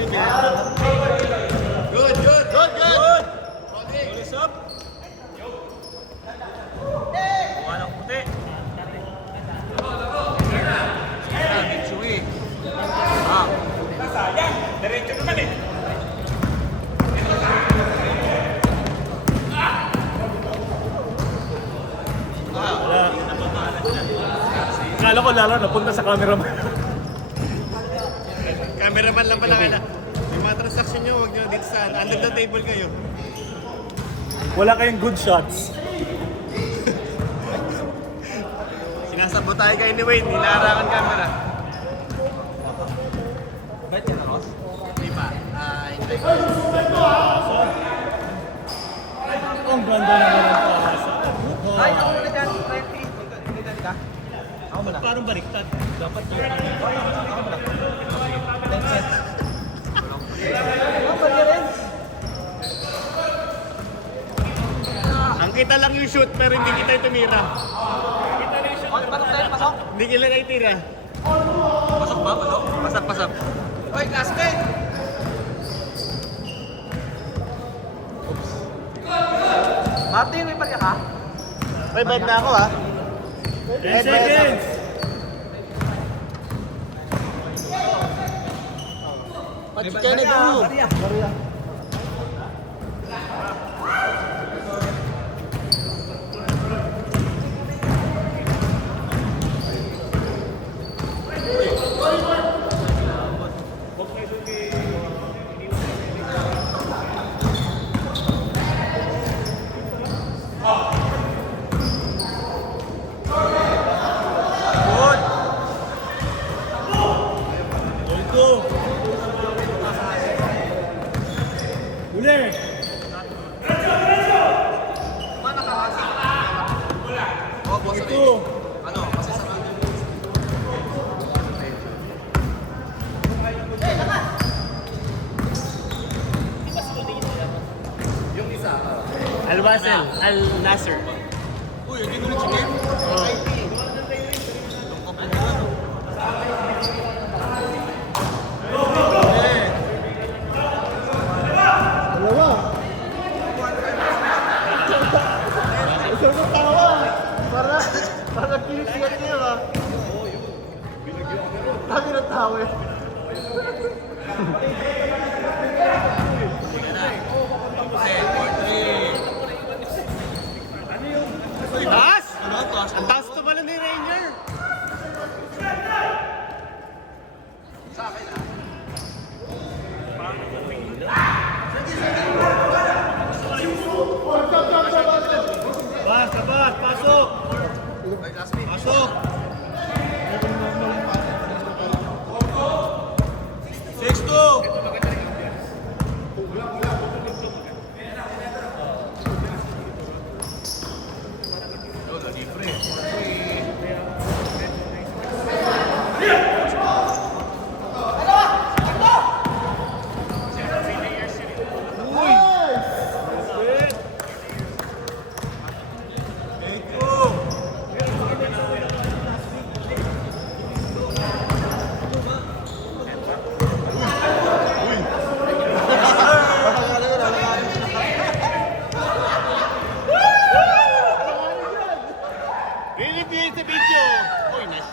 Good, good, good, good. What's up? Buka ng puti. Mitsui. Sayang, diretso naman eh. Akala ko lalo napunta sa cameraman. Cameraman lang pala kala. Yung mga transaction nyo, huwag nyo dito sa under the table kayo. Wala kayong good shots. Sinasabot tayo kayo ni Wayne, nilaharangan camera. Ba't yan, Ross? Hindi pa. Hintay ko. Ang ganda naman ang pasa. Ay, ako muna dyan. Hindi ka? Ako muna. Parang baliktad. Dapat yun. Ako muna. 10 cents. Ako muna rin. Ang kita lang yung shoot, pero hindi kita yung tumira. Pasok tayo, pasok. Hindi kita na itira. Pasok ba? Pasok? Pasap, pasap. Oy, classmate! Martin, may pariya ka? May bad na ako ha. 10 seconds! Pati ka na go. Pariya. Uli! Ito! Ano? Kasi sa mga. Al-Wasel, Al-Nasser. Uy, hindi ko rin chicken? Para pinisigat niyo ha. Kami ng tao eh. Taas! Ang taas to pala ni Ranger. Bas, bas, pasok! Pasok! 6-2! I-review sa video. Uy, nice.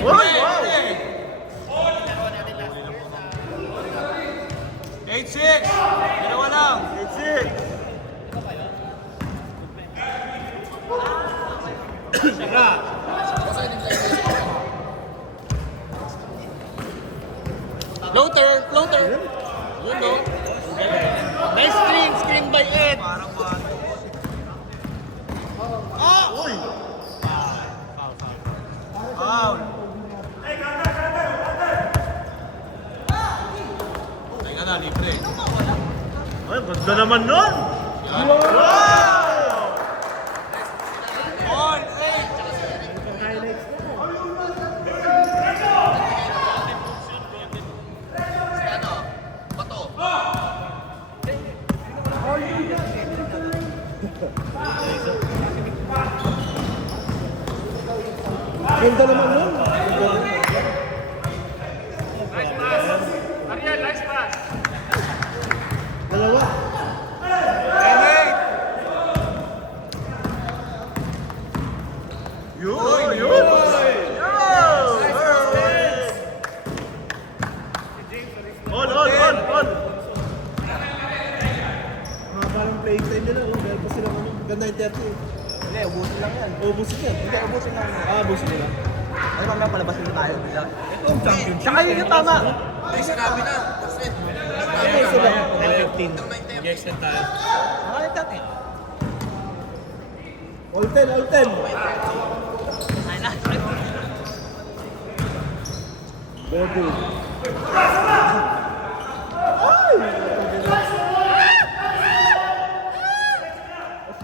Wow! 8-6! Dalawa lang! 8-6! Sara! Floater, floater. Yun no. Nice screen, screen by Ed. Ah! Uy! Foul! Teka na, libre. Ay, ganda naman nun! On! 8! Ganda naman nun. Ariel, nice pass. Dalawa. Parang playing time nila, oh. Dahil pa sila ganda yung 30. Hindi, ubusin lang yan. Ubusin yan. Hindi, ubusin lang. Ubusin nila. Ay, mamaya palabasin na tayo. Ito ang championship. Tsaka yun yung tama. Ay, sinabi na. Kasi, Okay, sila. 15. Yes, and tayo. Nakalitat eh. All 10, all 10. Bobo. Ay!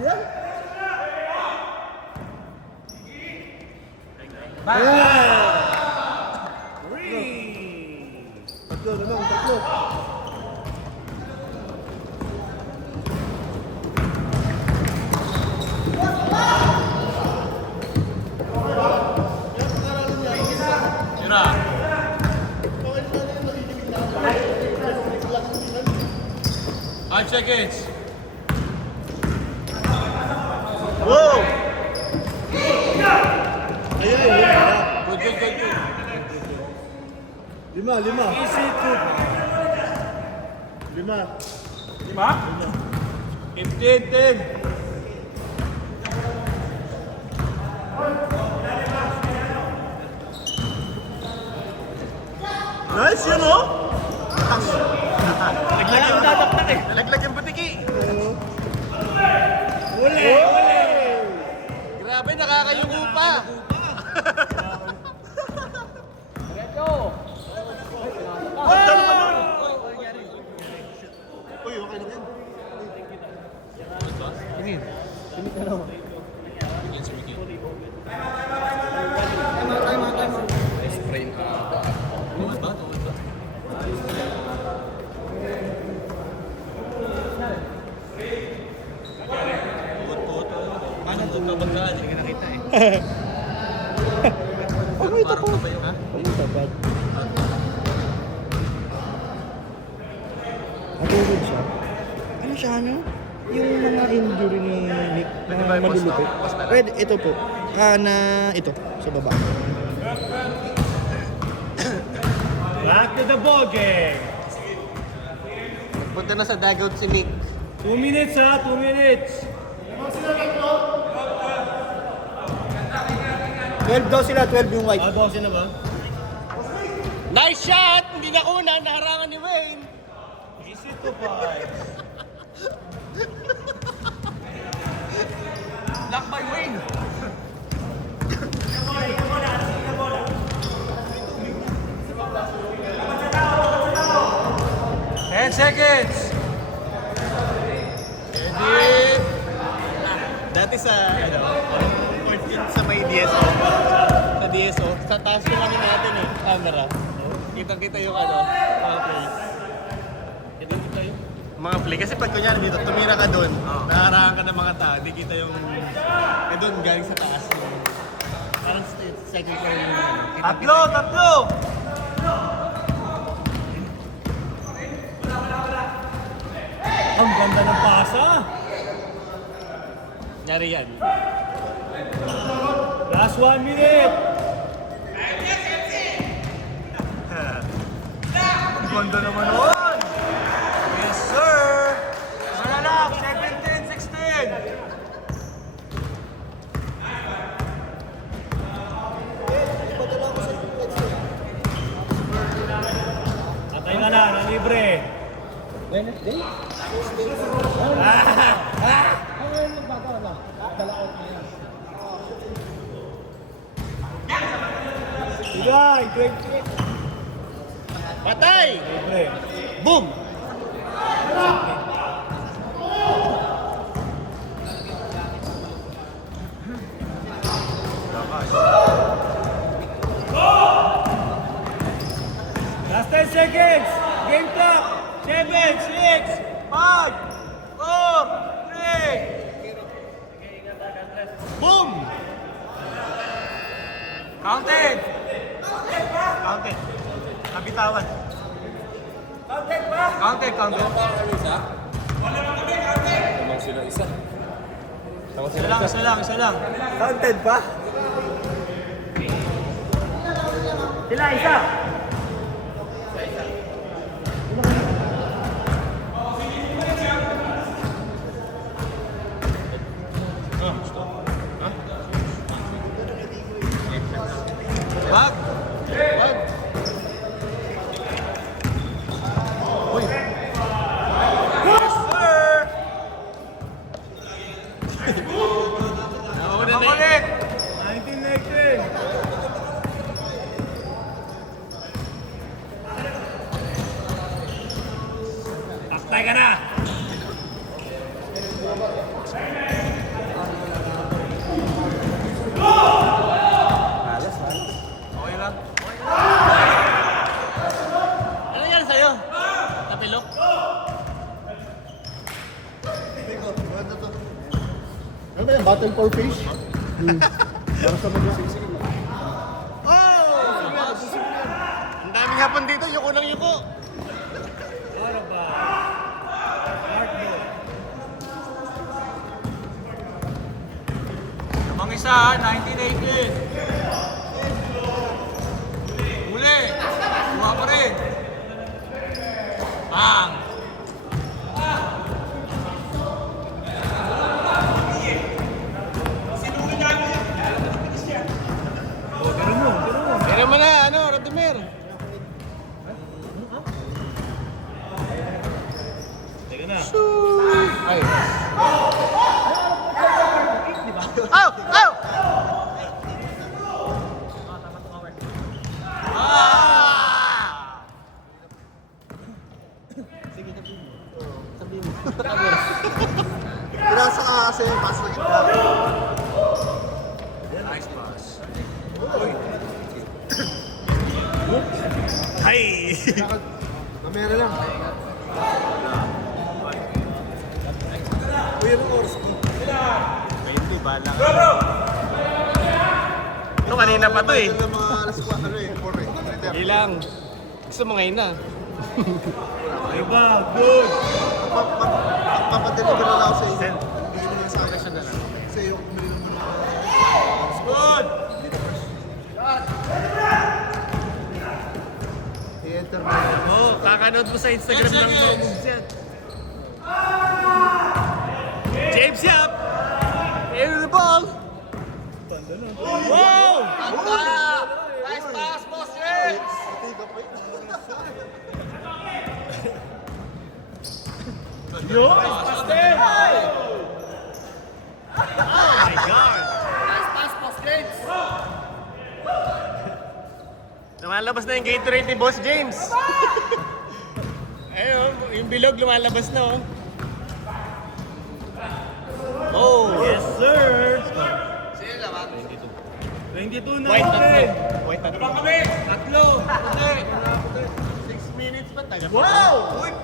Yan. Tatlo na lang, tatlo. Yun na. 5 seconds. Wow! Ayan, ayan. Good. Lima. Lima. 15, 10. Nice yun, oh! nalaglag yung butiki. Uli! Grabe, nakakayuko pa. Ganda naman nun! Uy, okay na yan. Hindi ka nakita eh. Ano ito po? Ano tapad? Natulog siya. Ano siya, ano? Yung mga injury ni Nick na malulupit. Pwede, ito po. Ito, sa baba. Back to the ball game. Punta na sa dugout si Nick. 2 minutes ha, 2 minutes. 12 daw sila, 12 yung white. Bawasin na ba? Nice shot! Hindi na una, naharangan ni Wayne. Easy to 5. Lock by Wayne. Ten seconds. Edit! Dati sa, 14 sa may DSO. Sa DSO, sa taas yung ano natin eh, camera. Kitang-kita yung mga play. Kita yun. Mga play. Kasi pag kunyari dito, tumira ka doon, naharangan ka ng mga tao, di kita yung, doon galing sa taas. Parang second floor yung Tatlo! Ang ganda ng pasa. Nyari yan. Last 1 minute. Ang ganda naman nun. Yes, sir. Isa na lang. 17, 16. Patay ka na, libre. Wednesday? Sigay, 20. Patay! Libre. Boom! Last 10 seconds. Game clock. 7, 6, 5, 4, 3. Boom! bitawan. Counted. Lamang sila isa. Isa lang. Counted pa? Sila, isa. Wag. Uy. Yes, sir! Ulit! 19-19! Taktay ka na! Okay lang. Ano nangyari sa'yo? Napilok? Ano ba yan? Battle for fish? Para sa mga Ang daming hapon dito, yuko lang yuko. Namang isa, 19-18. Uli! Buha pa rin. Bang! Pero mo na, ano, Radimir. Teka na. Ay. Ow! Ow! Ah! Pinasa ka kasi, pass na kita. Nice pass. Hay! Kamera lang. Uy, anong oras ko? 20, bala ka. Ito kanina pa to eh. Ng mga alas 4, ano eh, 4 eh. Ilang. Gusto mo ngayon na. Iba, good! Papadeliver na lang ako sa iyo. Send. Bigyan mo lang sa akin. Sa iyo, bumili lang muna. Good! I-enter na. Oh, kakanood mo sa Instagram 10 ng seconds. moves yan. James Yap! Air the ball! Wow! Nice pass, boss James! Yo! Nice pass din! Oh my God! Nice pass, boss James! Lumalabas na yung Gatorade ni Boss James. Ayun, yung bilog lumalabas na oh. Oh! Yes, sir! Sila ba? 22 na White tatlo. White tatlo. Kami! Tatlo! Uli! 6 minutes pa taga. Wow! Uy!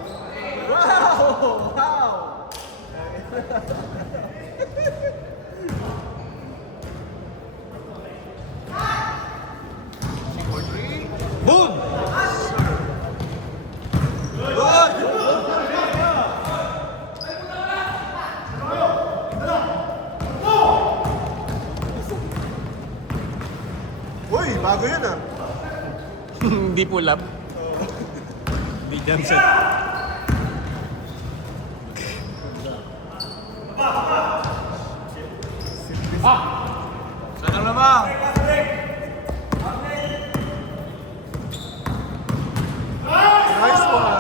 Boom! Uy, bago yun ah. Hindi pull up. Hindi jump shot. Sana naman! Nice one.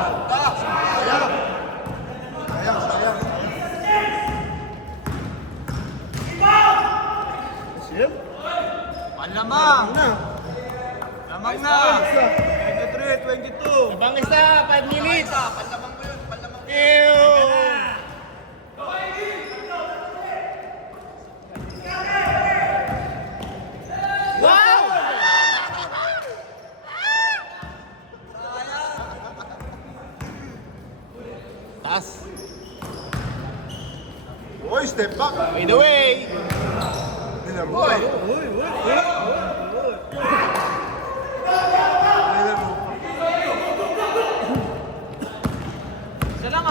Sayang. Palamang! Na. Lamang na! 23, 22! Ibang isa, 5 minutes. Palamang mo yun, palamang mo yun! Ew! Wow! Taas. Uy, step back. By the way, Nilaro pa. Nilaro pa.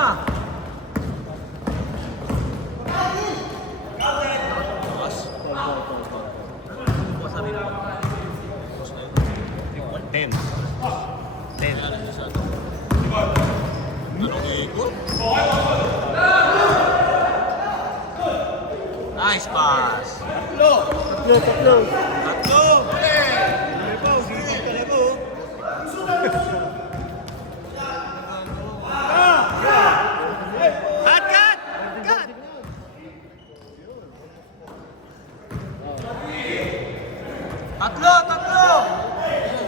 Lima. Ten. Ten. Anong ikot? Nice pass. Tatlo. Tatlo. Cut! Cut! Cut! Tatlo.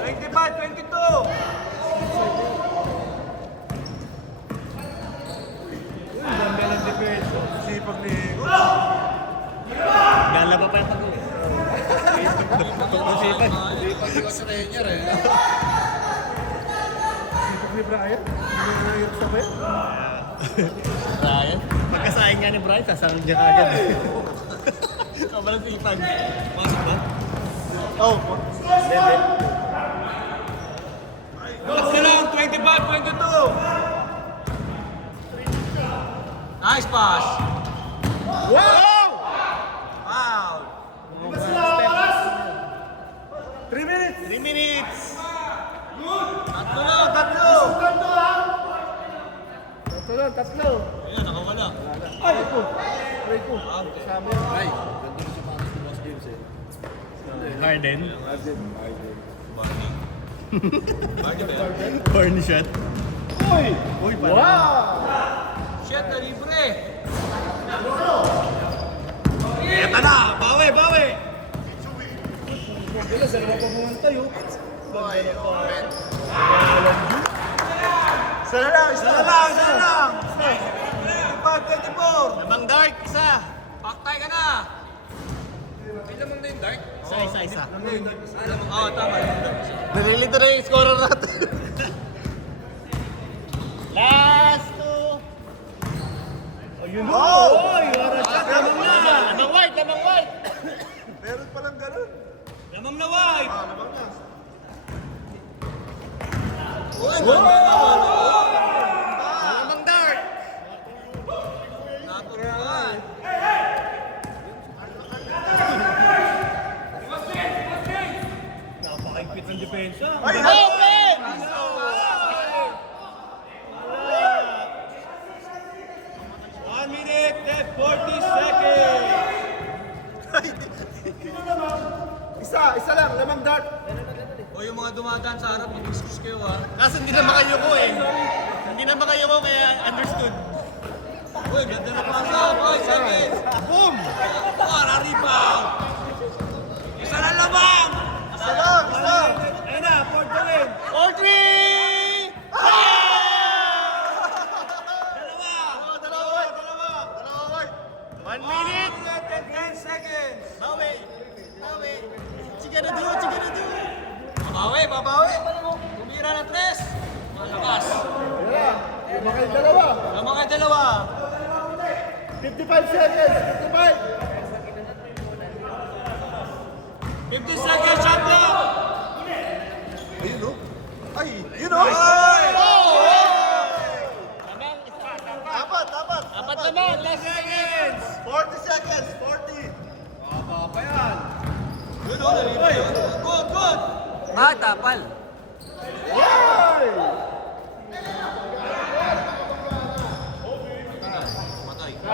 25, 22. Ganda ng depensa. Sipag ni Ego. Gala pa yung tago eh. Sipag. Sipag ni Brian. Hindi na hirap sa pet. Brian? Pagkasahin nga ni Brian, sasarang dyan agad. Kabalang sipag. Pasok ba? Oh. Tatlo lang, 25, 22. Nice pass. Wow! Wow. 3 minutes. 3 minutes! Tatlo. Tatlo. Ayan, nakawala. Ay, ito. Harden. Barney ba yan? Corny shot. Uy, parang... Shit, na libre. Eto na, bawi. Isa na lang. 25-24. Lamang dark, isa. Paktay ka na. May lamang na yung dark. Isa. Oo, tama. Nalilito na yung scorer natin. Last two. Ayun mo. Oy, Lamang white. Meron palang ganun. Lamang na white. Lamang dark. Natural. Napakaigpit ng depensa. Open! 1 minute and 40 seconds. Isa lang, lamang dart. O yung mga dumadaan sa harap, mag-excuse kayo ha. Kaso hindi naman kayo ko eh. Hindi naman kayo ko kaya understood. Uy, ganda na pasa. 5 seconds. Boom! Rebound. Isa na lamang. Isa lang. Ayun na, fourth the win. 4-3! Dalawa. 1 minute! 10 seconds. Bawi! Chika na do! Babawi. Tumira na 3. Malakas. Lamang kayo dalawa. 55 seconds. 50 seconds, shot clock. Lamang isa. Dapat. Apat naman! Last seconds! 40 seconds. 40. Good. Tapal.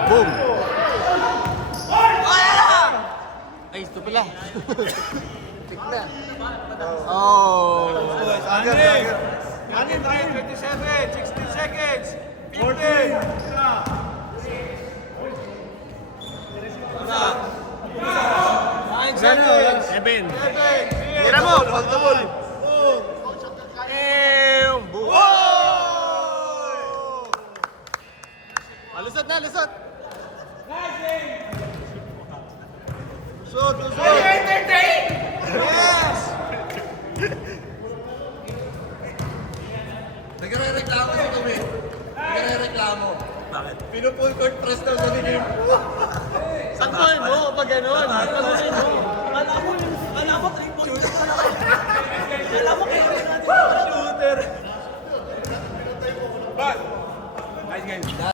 Boom! Ay, ito pala. Tignan. Oh! 27, 16 seconds. 14. Wala. 9 seconds. 7. 7. Tira mo! Hold the ball! Boom! Lusot na! Shoot. Yes! Nagre-reklamo si Tumi. Bakit? Pinupull court press daw sa game. Saktuhin mo pag gano'n. Saktuhin mo.